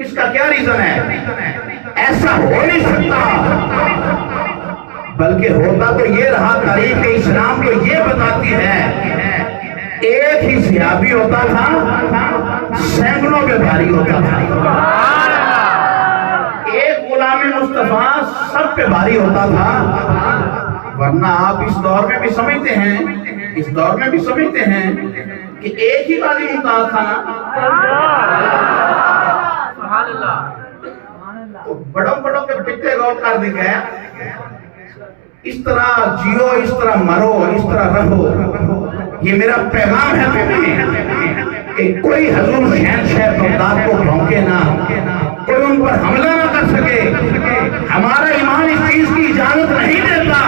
اس کا کیا ریزن ہے؟ ایسا ہو نہیں سکتا، بلکہ ہوتا تو یہ رہا، تاریخ اسلام تو یہ بتاتی ہے ایک ہی صحابی ہوتا تھا، سینکڑوں پہ بھاری ہوتا تھا۔ ایک غلام مصطفیٰ سب پہ بھاری ہوتا تھا، ورنہ آپ اس دور میں بھی سمجھتے ہیں، اس دور میں بھی سمجھتے ہیں کہ ایک ہی غازی ممتاز تھا نا۔ تو بڑوں بڑوں کے پتے غور کر دیں گے، اس طرح جیو، اس طرح مرو، اس طرح رہو۔ یہ میرا پیغام ہے تمہیں کہ کوئی حضور شہنشاہ بغداد کو بھونکے نہ، کوئی ان پر حملہ نہ کر سکے۔ ہمارا ایمان اس چیز کی اجازت نہیں دیتا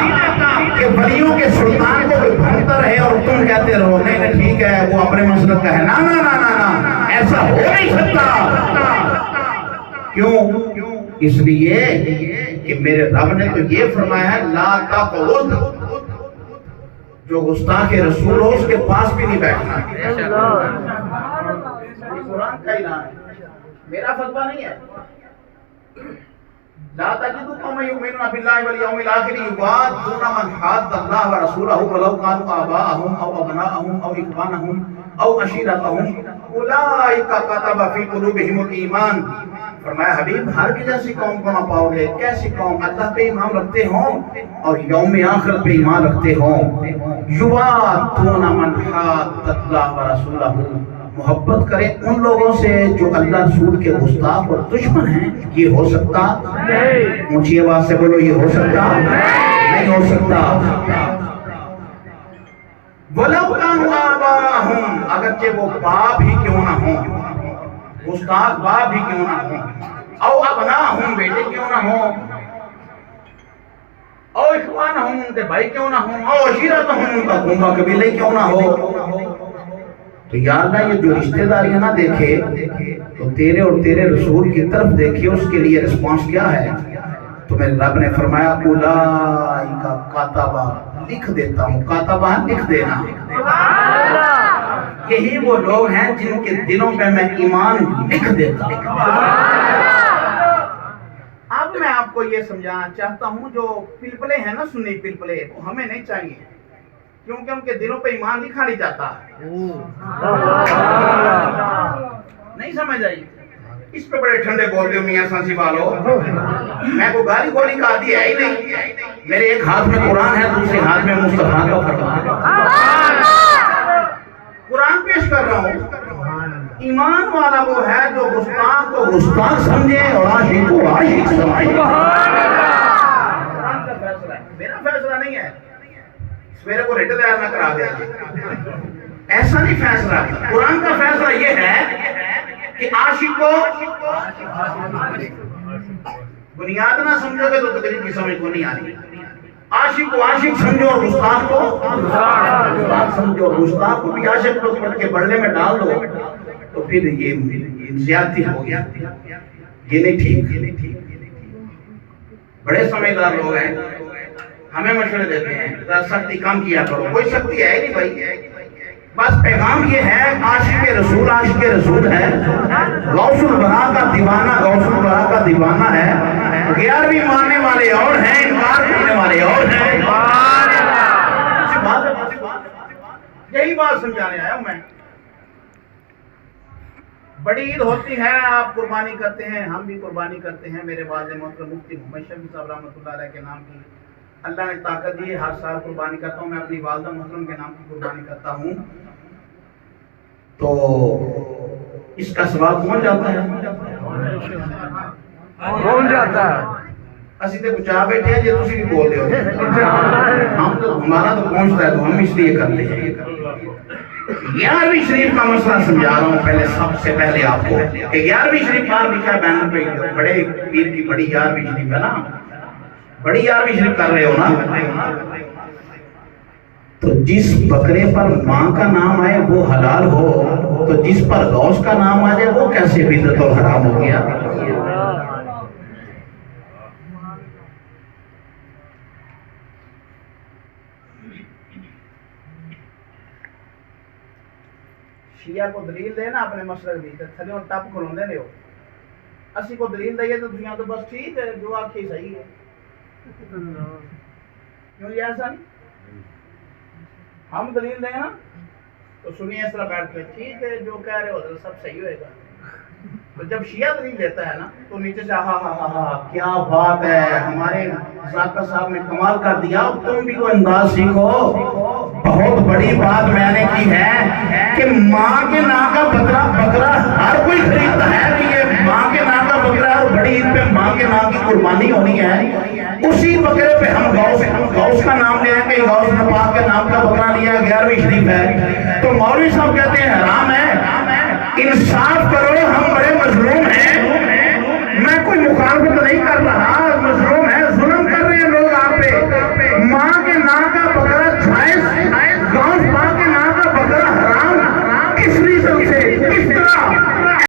کہ ولیوں کے سلطان کو کوئی بھونکتا رہے اور تم کہتے رہو نہیں نہیں ٹھیک ہے وہ اپنے مسلک کا ہے۔ نا نا نا نا نا، ایسا ہو نہیں سکتا۔ کیوں؟ اس لیے کہ میرے رب نے تو یہ فرمایا ہے لا تقعد، جو گستاخ رسول ہو اس کے پاس بھی نہیں بیٹھنا۔ قرآن کا اعلان ہے، میرا فتویٰ نہیں ہے۔ لا تجد قوما یؤمنون باللہ والیوم الآخر یوادون من حاد اللہ ورسولہ ولو کانوا آباءہم او ابناءہم او اخوانہم او عشیرتہم اولئک کتب فی قلوبہم الایمان۔ فرمایا حبیب ہرگز ایسی قوم کو نہ پاؤ گے، کیسی قوم اللہ پہ ایمان رکھتے ہوں اور یوم آخر پہ ایمان رکھتے ہوں، یوادون من حاد اللہ ورسولہ، محبت کریں ان لوگوں سے جو اللہ رسول کے گستاخ اور دشمن ہیں۔ یہ ہو سکتا؟ اونچی آواز سے بولو، یہ ہو سکتا؟ نہیں ہو سکتا۔ وَلَوْ كَانُوا آبَاءَهُمْ، اگرچہ وہ باپ ہی کیوں نہ ہوں، گستاخ باپ ہی کیوں نہ ہوں، او ابناءہم، بیٹے کیوں نہ ہوں، او اخوانہم، ان کے بھائی کیوں نہ ہوں، او عشیرتہم، ان کا کنبہ قبیلے کیوں نہ ہو۔ تو یا اللہ یہ جو رشتہ داریاں نہ دیکھے تو تیرے اور تیرے رسول کی طرف دیکھے، اس کے لیے رسپانس کیا ہے؟ تو میرے رب نے فرمایا اولئک کاتبہ، لکھ دیتا ہوں، کاتبہ لکھ دینا، یہی وہ لوگ ہیں جن کے دلوں پہ میں ایمان لکھ دیتا ہوں۔ اب میں آپ کو یہ سمجھانا چاہتا ہوں، جو پلپلے ہیں نا، سنی پلپلے، وہ ہمیں نہیں چاہیے، کیونکہ ان کے دلوں پہ ایمان لکھا نہیں جاتا۔ نہیں سمجھ آئی؟ اس پہ بڑے ٹھنڈے بول دو میاں سانسی والو، میں کو گالی گولی کا عادی ہے ہی نہیں۔ میرے ایک ہاتھ میں قرآن ہے، دوسرے ہاتھ میں مصطفیٰ کا فرمان ہے، قرآن پیش کر رہا ہوں۔ ایمان والا وہ ہے جو گستاخ کو گستاخ سمجھے اور عاشق کو عاشق سمجھے۔ قرآن کا فیصلہ ہے، میرا فیصلہ نہیں ہے۔ سویرے کو ریٹل تیار نہ کرا دیا، ایسا نہیں فیصلہ۔ قرآن کا فیصلہ یہ ہے کہ عاشق کو بنیاد نہ سمجھو گے تو تقریب کی سمجھ کو نہیں آتی۔ عاشق کو عاشق سمجھو اور گستاخ کو گستاخ سمجھو، اور گستاخ کو بھی عاشق کو کے بڑھنے میں ڈال دو تو پھر یہ زیادتی ہو گیا، یہ نہیں ٹھیک۔ بڑے سمجھدار لوگ ہیں، ہمیں مشورے دیتے ہیں ذرا سختی کم کیا کرو، کوئی سختی ہے نہیں بھائی، بس پیغام یہ ہے عاشق رسول ہے، غوث الورا کا دیوانہ، غوث الورا کا دیوانہ ہے، 11ویں ماننے والے اور ہیں، انکار کرنے والے اور ہیں۔ یہی بات سمجھانے آیا ہوں میں۔ بڑی عید ہوتی ہے، آپ قربانی کرتے ہیں، ہم بھی قربانی کرتے ہیں۔ میرے والد محترم مفتی محمد شفیع صاحب رحمۃ اللہ علیہ کے نام کی اللہ نے طاقت دی، ہر سال قربانی کرتا ہوں۔ میں اپنی والدہ محترم کے نام کی قربانی کرتا ہوں تو اس کا ثواب پہنچ جاتا ہے، پہنچ جاتا ہے۔ اسی تے بچا بیٹھے ہیں، یہ تسی بھی بول رہے ہو، ہمارا تو پہنچتا ہے تو ہم اس لیے کرتے ہیں۔ 11ویں شریف کا مسئلہ سمجھا رہا ہوں پہلے، سب سے پہلے آپ کو کہ 11ویں شریف بار لکھا ہے بینر پہ، بڑے پیر کی بڑی 11ویں شریف ہے نا، بڑی 11ویں شریف کر رہے ہو نا، تو جس بکرے پر ماں کا نام آئے وہ حلال ہو، تو جس پر غوث کا نام آ جائے وہ کیسے بدعت اور حرام ہو گیا؟ شیعہ کو دلیل دے نا اپنے مسلک دی تے تھلے ٹپ کھلوندے نے ہو، اسی کو دلیل دئیے تو دنیا تو بس ٹھیک ہے، جو آخی صحیح ہے، کیوں یہ ایسا نہیں؟ ہم دلیل دیں نا تو سنیے اس طرح بیٹھ کے، ٹھیک ہے جو کہہ رہے ہو حضرت سب صحیح ہوئے گا. تو جب شیعہ دلیل دیتا ہے نا تو نیچے سے ہاں ہاں ہاں ہاں کیا بات ہے، ہمارے ذاکر صاحب نے کمال کر دیا، تم بھی کوئی انداز سیکھو. بہت بڑی بات میں نے کی ہے کہ ماں کے نام کا بکرا ہر کوئی خریدتا ہے کہ یہ ماں کے نام کا بکرا ہے اور بڑی عید پہ ماں کے نام کی قربانی ہونی ہے. اسی بکرے پہ ہم غوث کا نام لے آئے کہ غوث نپاک کے نام کا بکرا لیا 11ویں شریف ہے. تو مولوی صاحب کہتے ہیں حرام ہے. انصاف کرو، ہم بڑے مظلوم ہیں. میں کوئی مخالفت نہیں کر رہا، مظلوم